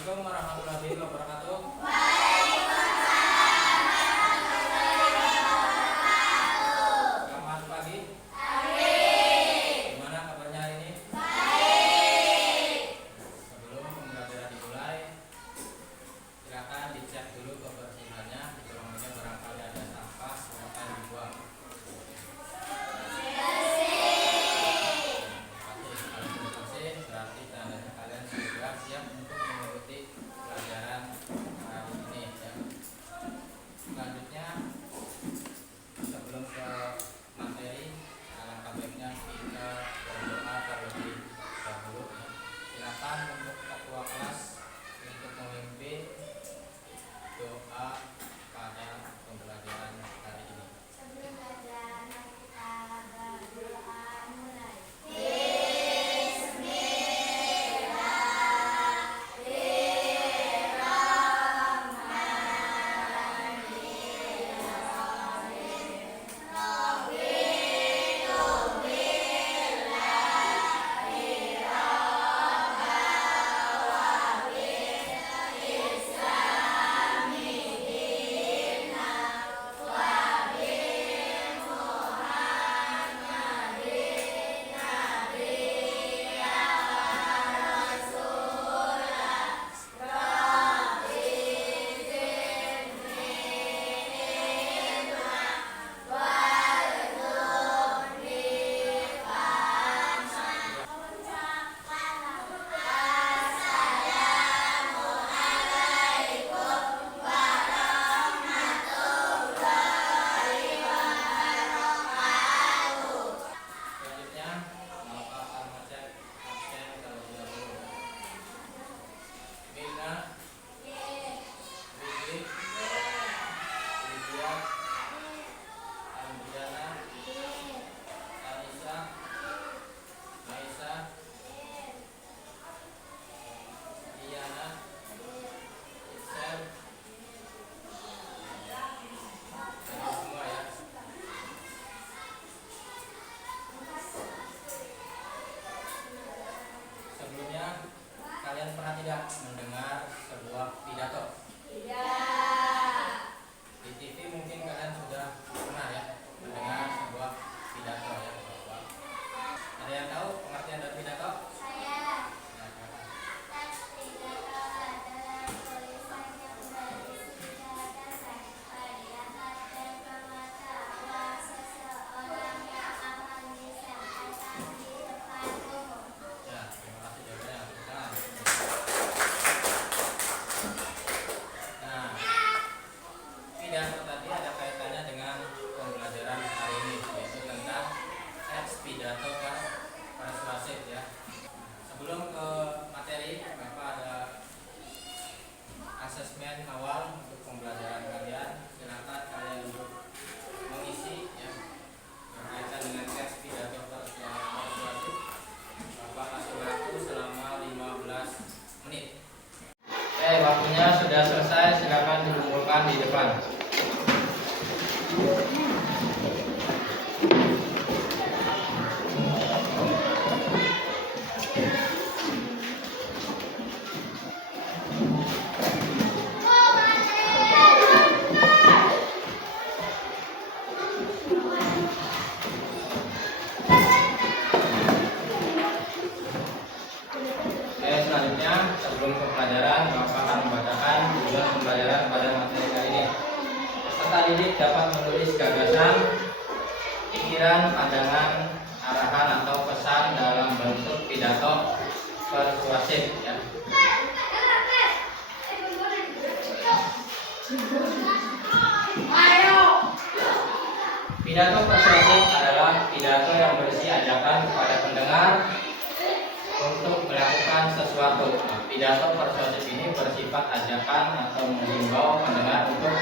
Assalamualaikum warahmatullahi wabarakatuh. Selamat pagi. Gimana kabarnya hari ini? Sebelum pembelajaran dimulai, silakan dicek dulu kebersihannya. Di ruangannya barangkali ada sampah, silakan dibuang. Berarti tandanya kalian sudah siap untuk mengikuti pelajaran hari ini ya. Selanjutnya, sebelum ke materi, alangkah baiknya kita berdoa terlebih dahulu ya. Silakan untuk ketua kelas untuk memimpin doa pada pembelajaran hari ini. Sebelum belajar, mari kita berdoa mulai. Selanjutnya, maka akan ngecek absen terlebih dahulu. Mina, Widi, Lydia, Andriana, Anissa, Maisa, Diana, Isel, dan semua ya. Sebelumnya, kalian pernah tidak mendengar sebuah pidato? Di TV mungkin kalian sudah pernah ya mendengar sebuah pidato ya, bahwa ada yang tahu pengertian dari pidato? Ya, Teks pidato adalah tulisan yang berisi gagasan, pendapat, dan pengetahuan seseorang yang akan disampaikan di depan umum. ya, terima kasih jawabannya. Tepuk tangan. Nah, pidato tadi ada kaitannya dengan pembelajaran hari ini, yaitu tentang teks pidato persuasif ya. Sebelum ke materi, Bapak ada asesmen awal untuk pembelajaran kalian. Silakan kalian untuk mengisi ya berkaitan dengan teks pidato persuasif. Bapak kasih waktu selama 15 menit. Oke, waktunya sudah selesai. Silakan dikumpulkan di depan. Oke, selanjutnya sebelum ke pelajaran, Bapak akan membacakan tujuan pembelajaran pada materi kali ini. Peserta didik dapat menulis gagasan, pikiran, pandangan, arahan atau pesan dalam bentuk pidato persuasif ya. Pidato persuasif adalah pidato yang berisi ajakan kepada pendengar untuk melakukan sesuatu. Nah, pidato persuasif ini bersifat ajakan atau menghimbau pendengar untuk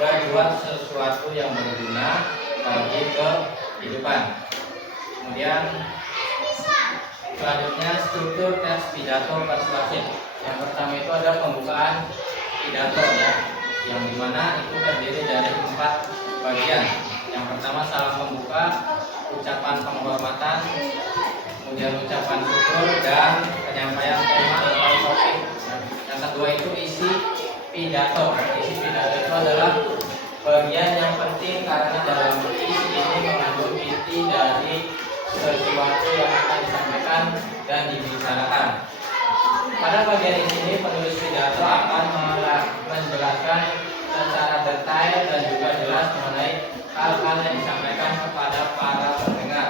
berbuat sesuatu yang berguna bagi kehidupan. Kemudian selanjutnya struktur teks pidato persuasif. Yang pertama itu ada pembukaan pidato ya, yang dimana itu terdiri dari 4 bagian. Yang pertama salam pembuka, ucapan penghormatan, kemudian ucapan syukur dan penyampaian tema atau topik. Yang pidato. Isi pidato itu adalah bagian yang penting karena dalam isi ini mengandung inti dari sesuatu yang akan disampaikan dan dibicarakan. Pada bagian ini penulis pidato akan menjelaskan secara detail dan juga jelas mengenai hal-hal yang disampaikan kepada para pendengar.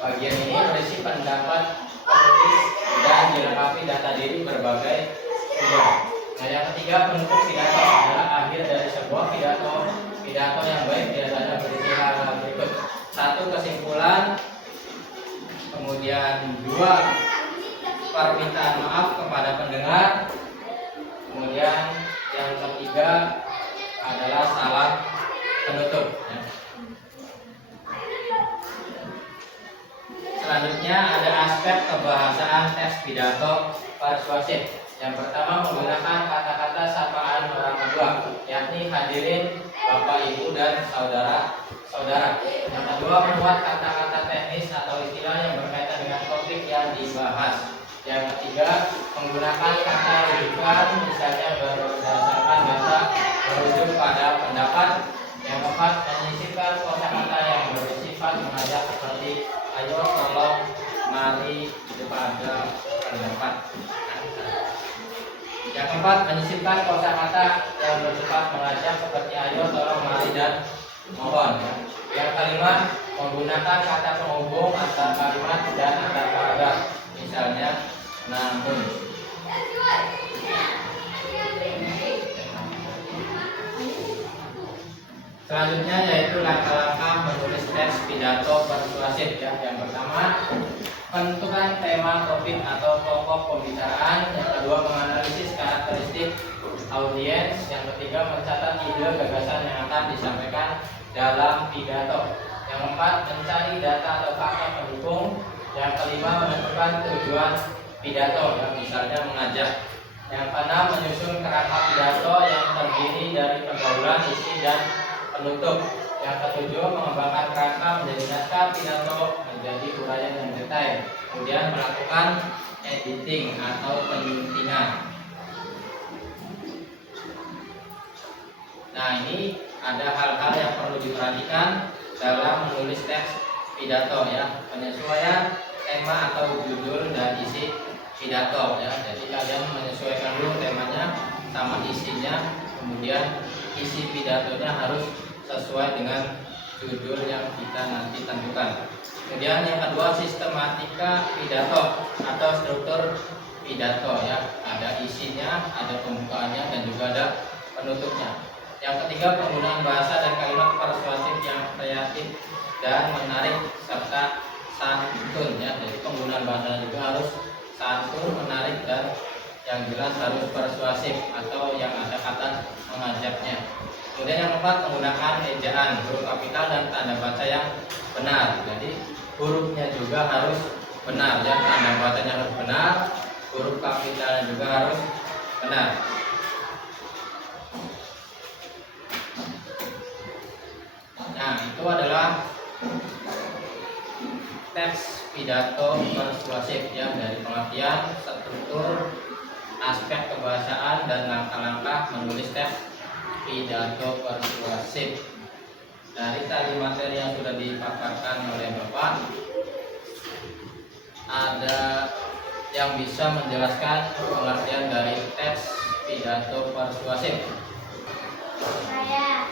Bagian ini berisi pendapat penulis dan dilengkapi data diri berbagai sumber. Nah, yang ketiga, penutup pidato adalah akhir dari sebuah pidato yang baik biasanya berisi hal-hal berikut: 1. Kesimpulan, kemudian 2. Permintaan maaf kepada pendengar, kemudian yang ketiga adalah salam penutup. Selanjutnya ada aspek kebahasaan teks pidato persuasif. Yang pertama, menggunakan kata-kata sapaan orang kedua, yakni hadirin, bapak, ibu, dan saudara-saudara. Yang kedua, membuat kata-kata teknis atau istilah yang berkaitan dengan topik yang dibahas. Yang ketiga, menggunakan kata rujukan, misalnya berdasarkan data merujuk pada pendapat. Yang keempat, menyisipkan kosakata yang bersifat mengajak seperti ayo, tolong, mari, pada pendapat. Yang keempat, menyisipkan kosakata yang bersifat mengajak seperti ayo, tolong, mari, dan mohon. Yang kelima, menggunakan kata penghubung antar kalimat dan antar paragraf, misalnya namun. Selanjutnya yaitu langkah-langkah menulis teks pidato persuasif. Yang pertama, menentukan tema, topik, atau pokok pembicaraan. Yang kedua, menganalisis karakteristik audiens. Yang ketiga, mencatat ide gagasan yang akan disampaikan dalam pidato. Yang keempat, mencari data atau fakta pendukung. Yang kelima, menentukan tujuan pidato, misalnya mengajak. Yang keenam, menyusun kerangka pidato yang terdiri dari pergaulan, isi, dan penutup. Yang ketujuh, mengembangkan kerangka menjadi naskah pidato menjadi uraian yang detail. Kemudian melakukan editing atau penyuntingan. Nah, ini ada hal-hal yang perlu diperhatikan dalam menulis teks pidato ya. Penyesuaian tema atau judul dan isi pidato ya. Jadi kalian menyesuaikan dulu temanya sama isinya, kemudian isi pidatonya harus sesuai dengan judul yang kita nanti tentukan. Kemudian yang kedua, sistematika pidato atau struktur pidato ya. Ada isinya, ada pembukaannya, dan juga ada penutupnya. Yang ketiga, penggunaan bahasa dan kalimat persuasif yang kreatif dan menarik serta santun ya. Jadi penggunaan bahasa juga harus santun, menarik, dan yang jelas harus persuasif atau yang ada kata mengajaknya. Kemudian yang keempat, menggunakan ejaan, huruf kapital, dan tanda baca yang benar. Jadi hurufnya juga harus benar ya, tanda bacanya harus benar, huruf kapitalnya juga harus benar. Nah, itu adalah teks pidato persuasif ya, dari pengertian, struktur, aspek kebahasaan, dan langkah-langkah menulis teks pidato persuasif. Dari tadi materi yang sudah dipaparkan oleh Bapak, ada yang bisa menjelaskan pengertian dari teks pidato persuasif? Saya.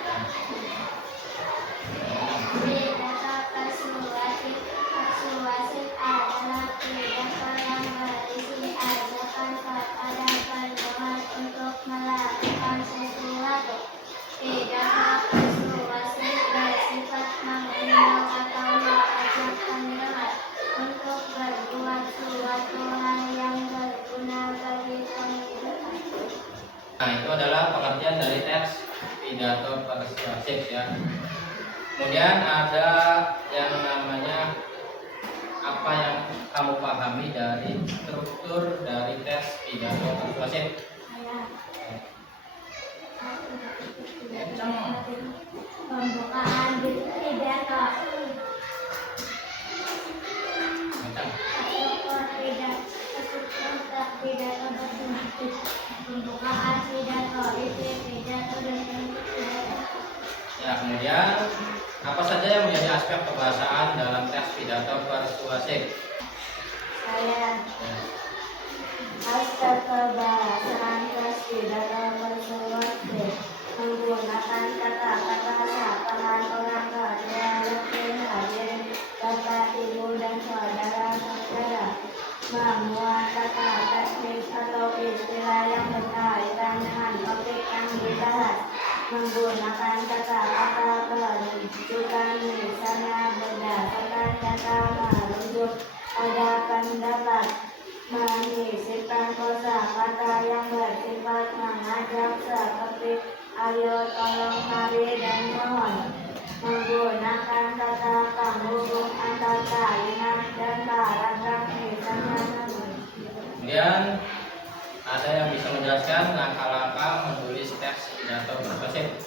Pidato persuasif adalah pidato yang berisi ajakan kepada pendengar untuk melakukan sesuatu. Pidato persuasif bersifat mengundang atau mengajak pendengar untuk berbuat suatu hal yang berguna bagi kehidupan. Nah, itu adalah pengertian dari teks pidato persuasif ya. Kemudian ada yang namanya apa yang kamu pahami dari struktur dari teks pidato persuasif? Pembukaan pidato. Struktur pidato persuasif. Pembukaan pidato, isi Nah, kemudian apa saja yang menjadi aspek kebahasaan dalam teks pidato persuasif? Saya Ya. aspek kebahasaan teks pidato persuasif menggunakan kata-kata sapaan orang kedua lebih hadir bapak ibu dan saudara-saudara, memuat kata teknis atau istilah yang berkaitan dengan topik yang dibahas, menggunakan kata-kata penunjukan misalnya berdasarkan kata merujuk pada pendapat, menyisipkan kosakata yang bersifat mengajak seperti ayo, tolong, mari, dan mohon, menggunakan kata penghubung antar kalimat dan paragraf misalnya namun. Kemudian ada yang bisa menjelaskan langkah-langkah menulis teks pidato persuasif?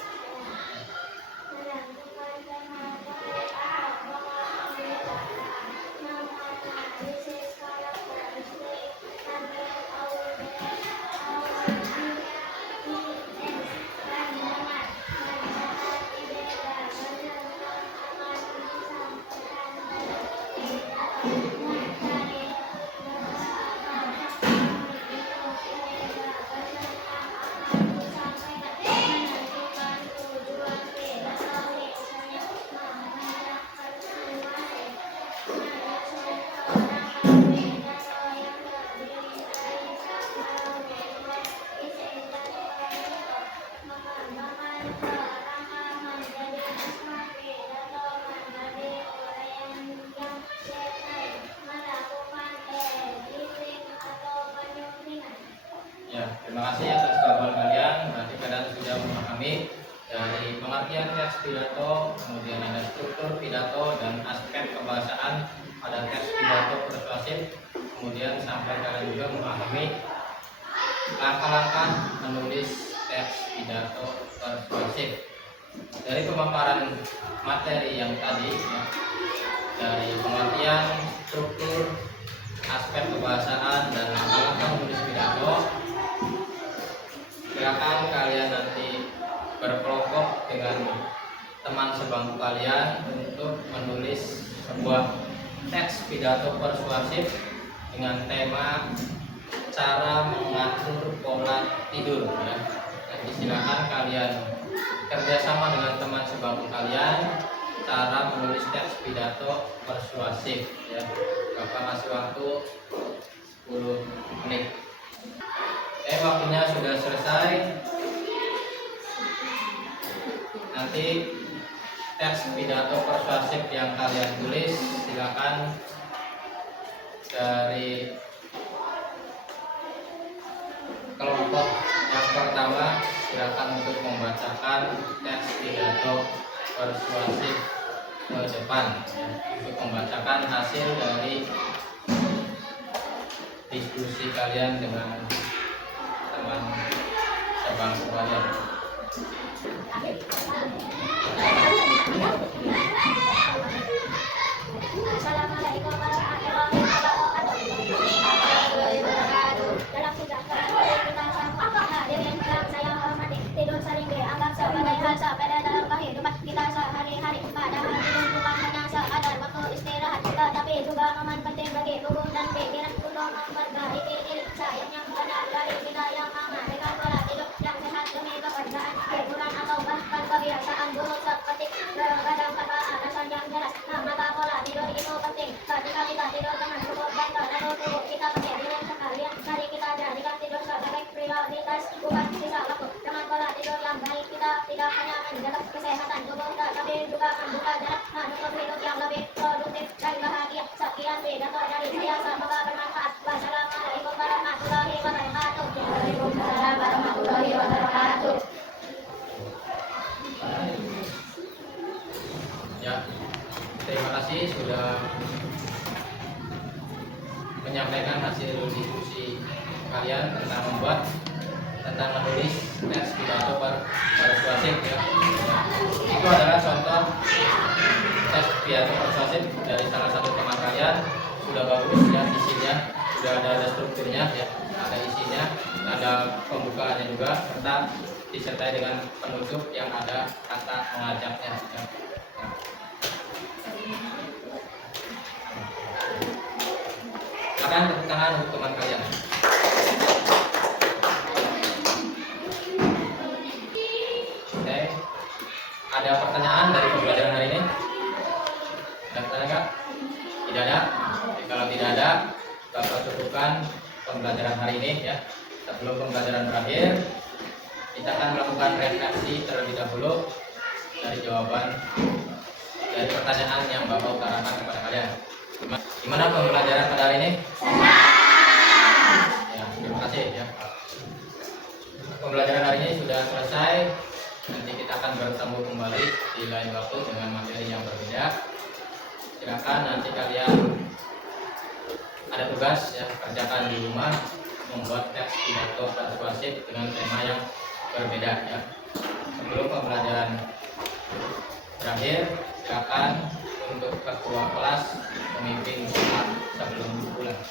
Ya, terima kasih atas jawaban kalian. Berarti kalian sudah memahami dari pengertian teks pidato, kemudian ada struktur pidato dan aspek kebahasaan pada teks pidato persuasif. Kemudian sampai kalian juga memahami langkah-langkah menulis teks pidato persuasif. Dari pemaparan materi yang tadi, ya, dari pengertian struktur, aspek kebahasaan dan langkah-langkah menulis pidato, silakan kalian nanti berkelompok dengan teman sebangku kalian untuk menulis sebuah teks pidato persuasif dengan tema cara mengatur pola tidur, ya. Nanti silakan kalian kerjasama dengan teman sebangku kalian cara menulis teks pidato persuasif, ya. Bapak kasih waktu 10 menit. Waktunya sudah selesai. Nanti teks pidato persuasif yang kalian tulis silakan dari kelompok yang pertama, silakan untuk membacakan teks pidato persuasif ke depan, ya, untuk membacakan hasil dari diskusi kalian dengan teman sebangku kalian. Assalamualaikum warahmatullahi wabarakatuh. Dalam sejahtera kita sama hadirin yang saya hormati, tidur sering dianggap sebagai hal sepele dalam kehidupan kita sehari-hari. Padahal tidur bukan hanya sekedar waktu istirahat, tetapi juga momen penting bagi tubuh dan pikiran untuk memperbaiki diri. Sayangnya banyak dari kita yang mengabaikan pola tidur yang sehat demi pekerjaan, hiburan atau bahkan kebiasaan buruk seperti begadang tanpa alasan yang jelas. Maka pola tidur itu penting. Ketika kita tidur dengan cukup dan teratur, tubuh kita menjadi sekalian. Mari kita jadikan tidur sebagai prioritas, bukan sisa waktu. Dengan pola tidur yang baik, kita tidak hanya menjaga kesehatan tubuh, tetapi juga membuka jalan menutup hidup yang lebih produktif dan bahagia. Sekian pidato dari saya, semoga bermanfaat. Wassalamualaikum warahmatullahi wabarakatuh. Waalaikumsalam warahmatullahi wabarakatuh. Ya, terima kasih sudah menyampaikan hasil diskusi kalian tentang menulis teks pidato persuasif, ya. Itu adalah contoh teks pidato persuasif dari salah satu teman kalian. Sudah bagus ya isinya, sudah ada strukturnya ya, ada isinya, ada pembukaannya juga, serta disertai dengan penutup yang ada kata mengajaknya ya. Nah, silakan tepuk tangan untuk teman kalian. Oke, ada pertanyaan dari pembelajaran hari ini? Ada pertanyaan nggak? Tidak ada. Oke, kalau tidak ada, Bapak cukupkan pembelajaran hari ini ya. Sebelum pembelajaran berakhir, kita akan melakukan refleksi terlebih dahulu dari jawaban dari pertanyaan yang Bapak utarakan kepada kalian. Gimana pembelajaran pada hari ini? Ya, terima kasih ya. Pembelajaran hari ini sudah selesai. Nanti kita akan bertemu kembali di lain waktu dengan materi yang berbeda. Silakan nanti kalian ada tugas ya, kerjakan di rumah, membuat teks pidato persuasif dengan tema yang berbeda ya. Sebelum pembelajaran berakhir, silakan untuk ketua kelas memimpin doa sebelum pulang.